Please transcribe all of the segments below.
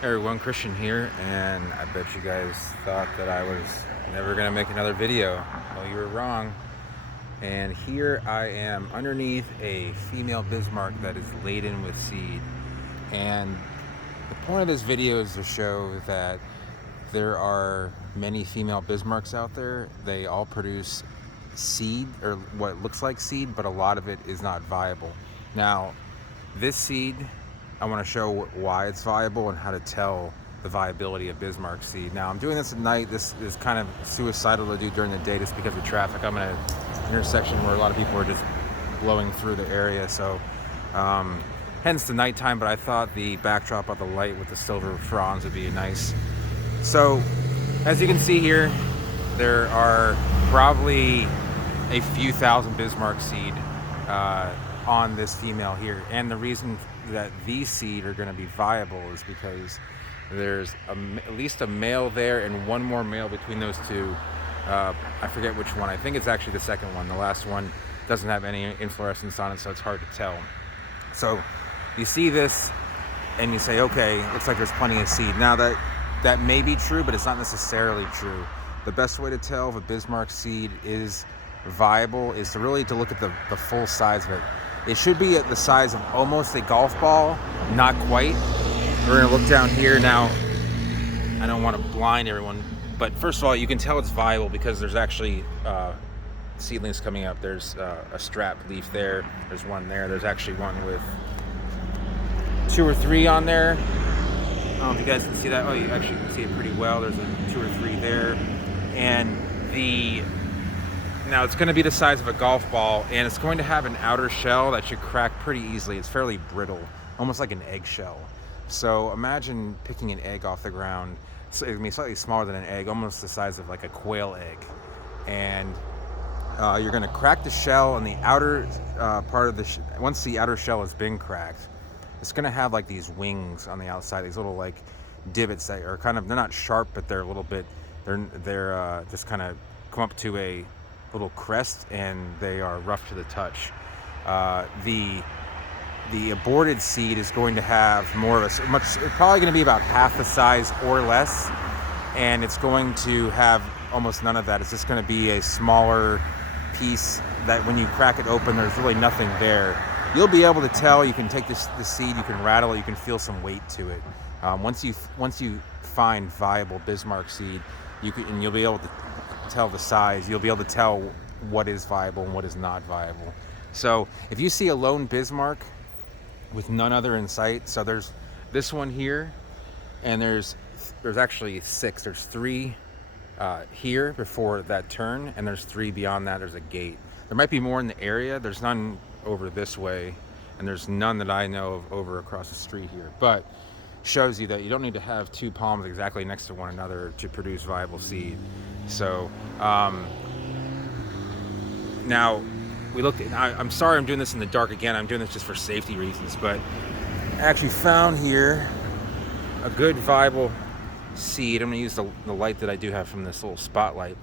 Hey everyone, Christian here, and I bet you guys thought that I was never gonna make another video. Well, you were wrong. And here I am underneath a female Bismarck that is laden with seed. And the point of this video is to show that there are many female Bismarcks out there. They all produce seed, or what looks like seed, but a lot of it is not viable. Now, this seed, I want to show why it's viable and how to tell the viability of Bismarck seed. Now, I'm doing this at night. This is kind of suicidal to do during the day just because of traffic. I'm in an intersection where a lot of people are just blowing through the area, so hence the nighttime, but I thought the backdrop of the light with the silver fronds would be nice. So, as you can see here, there are probably a few thousand Bismarck seed on this female here, and the reason that these seed are going to be viable is because there's at least a male there and one more male between those two. I forget which one. I think it's actually the second one. The last one doesn't have any inflorescence on it, so it's hard to tell. So you see this and you say, okay, looks like there's plenty of seed. Now that may be true, but it's not necessarily true. The best way to tell if a Bismarck seed is viable is to really look at the full size of it. It should be at the size of almost a golf ball, not quite. We're gonna look down here now. I don't want to blind everyone, but first of all, you can tell it's viable because there's actually seedlings coming up. There's a strap leaf there. There's one there. There's actually one with 2 or 3 on there. I don't know if you guys can see that. Oh, you actually can see it pretty well. There's a 2 or 3 there, and now it's going to be the size of a golf ball, and it's going to have an outer shell that should crack pretty easily. It's fairly brittle, almost like an eggshell. So imagine picking an egg off the ground. So it's going to be slightly smaller than an egg, almost the size of like a quail egg. And you're going to crack the shell, and the outer part of the once the outer shell has been cracked, it's going to have like these wings on the outside, these little like divots that are kind of, they're not sharp, but they're a little bit, they're just kind of come up to a little crest, and they are rough to the touch. The aborted seed is going to have more of probably going to be about half the size or less, and it's going to have almost none of that. It's just going to be a smaller piece that when you crack it open, there's really nothing there. You'll be able to tell. You can take the seed, you can rattle it, you can feel some weight to it. Once you find viable Bismarck seed, you'll be able to tell the size. You'll be able to tell what is viable and what is not viable. So if you see a lone Bismarck with none other in sight, so there's this one here, and there's actually 6. There's 3 here before that turn, and there's 3 beyond that. There's a gate. There might be more in the area. There's none over this way, and there's none that I know of over across the street here, but shows you that you don't need to have 2 palms exactly next to one another to produce viable seed. So now we looked at, I'm sorry I'm doing this in the dark again. I'm doing this just for safety reasons, but I actually found here a good viable seed. I'm going to use the light that I do have from this little spotlight,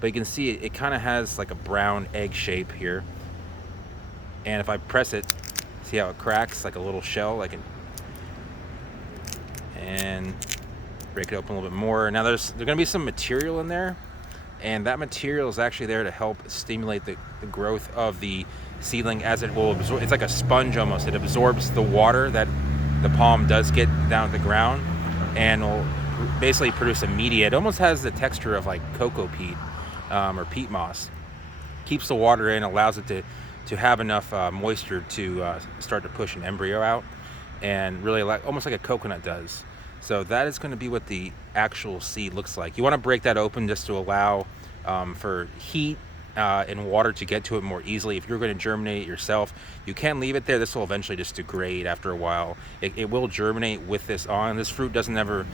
but you can see it kind of has like a brown egg shape here, and if I press it, see how it cracks like a little shell, and break it open a little bit more. Now there's going to be some material in there, and that material is actually there to help stimulate the growth of the seedling, as it will absorb. It's like a sponge almost. It absorbs the water that the palm does get down to the ground, and will basically produce a media. It almost has the texture of like cocoa peat or peat moss. Keeps the water in, allows it to have enough moisture to start to push an embryo out, and really almost like a coconut does. So that is going to be what the actual seed looks like. You want to break that open just to allow for heat and water to get to it more easily. If you're going to germinate it yourself, you can leave it there. This will eventually just degrade after a while. It will germinate with this on. This fruit doesn't ever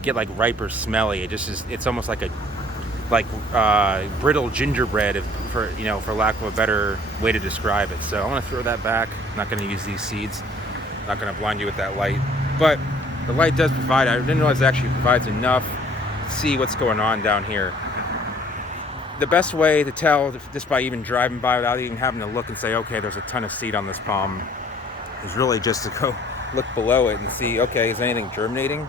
get like ripe or smelly. It just is. It's almost like brittle gingerbread, for lack of a better way to describe it. So I'm going to throw that back. I'm not going to use these seeds. I'm not going to blind you with that light, but the light does provide. I didn't realize it actually provides enough to see what's going on down here. The best way to tell, just by even driving by without even having to look and say, okay, there's a ton of seed on this palm, is really just to go look below it and see, okay, is anything germinating?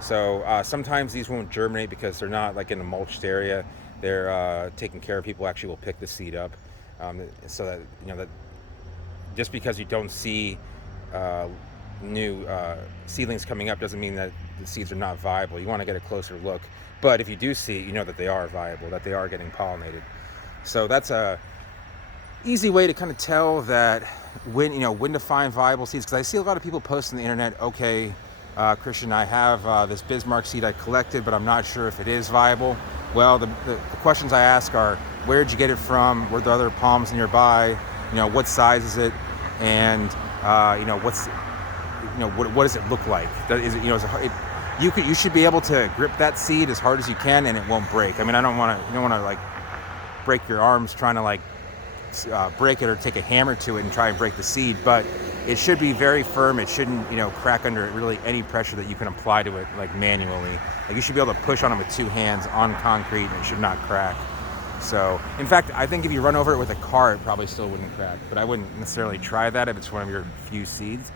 So sometimes these won't germinate because they're not like in a mulched area. They're taking care of. People actually will pick the seed up, so that that just because you don't see uh, new seedlings coming up doesn't mean that the seeds are not viable. You want to get a closer look, but if you do see it, you know that they are viable, that they are getting pollinated. So that's a easy way to kind of tell that when to find viable seeds, because I see a lot of people post on the internet, okay, Christian, I have this Bismarck seed I collected, but I'm not sure if it is viable. Well, the questions I ask are, where did you get it from? Were there other palms nearby? What size is it? And what does it look like? Is it, you should be able to grip that seed as hard as you can and it won't break. I mean, you don't want to like break your arms trying to like break it or take a hammer to it and try and break the seed, but it should be very firm. It shouldn't crack under really any pressure that you can apply to it like manually. Like you should be able to push on it with 2 hands on concrete and it should not crack. So in fact, I think if you run over it with a car, it probably still wouldn't crack, but I wouldn't necessarily try that if it's one of your few seeds.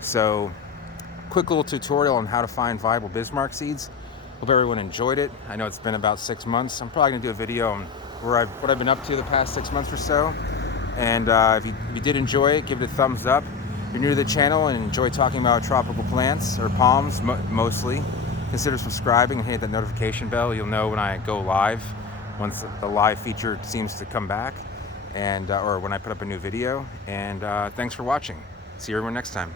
So quick little tutorial on how to find viable Bismarck seeds. Hope everyone enjoyed it. I know it's been about 6 months. I'm probably gonna do a video on what I've been up to the past 6 months or so. And if you did enjoy it, give it a thumbs up. If you're new to the channel and enjoy talking about tropical plants or palms mostly, consider subscribing and hit that notification bell. You'll know when I go live, once the live feature seems to come back, and or when I put up a new video. And thanks for watching. See everyone next time.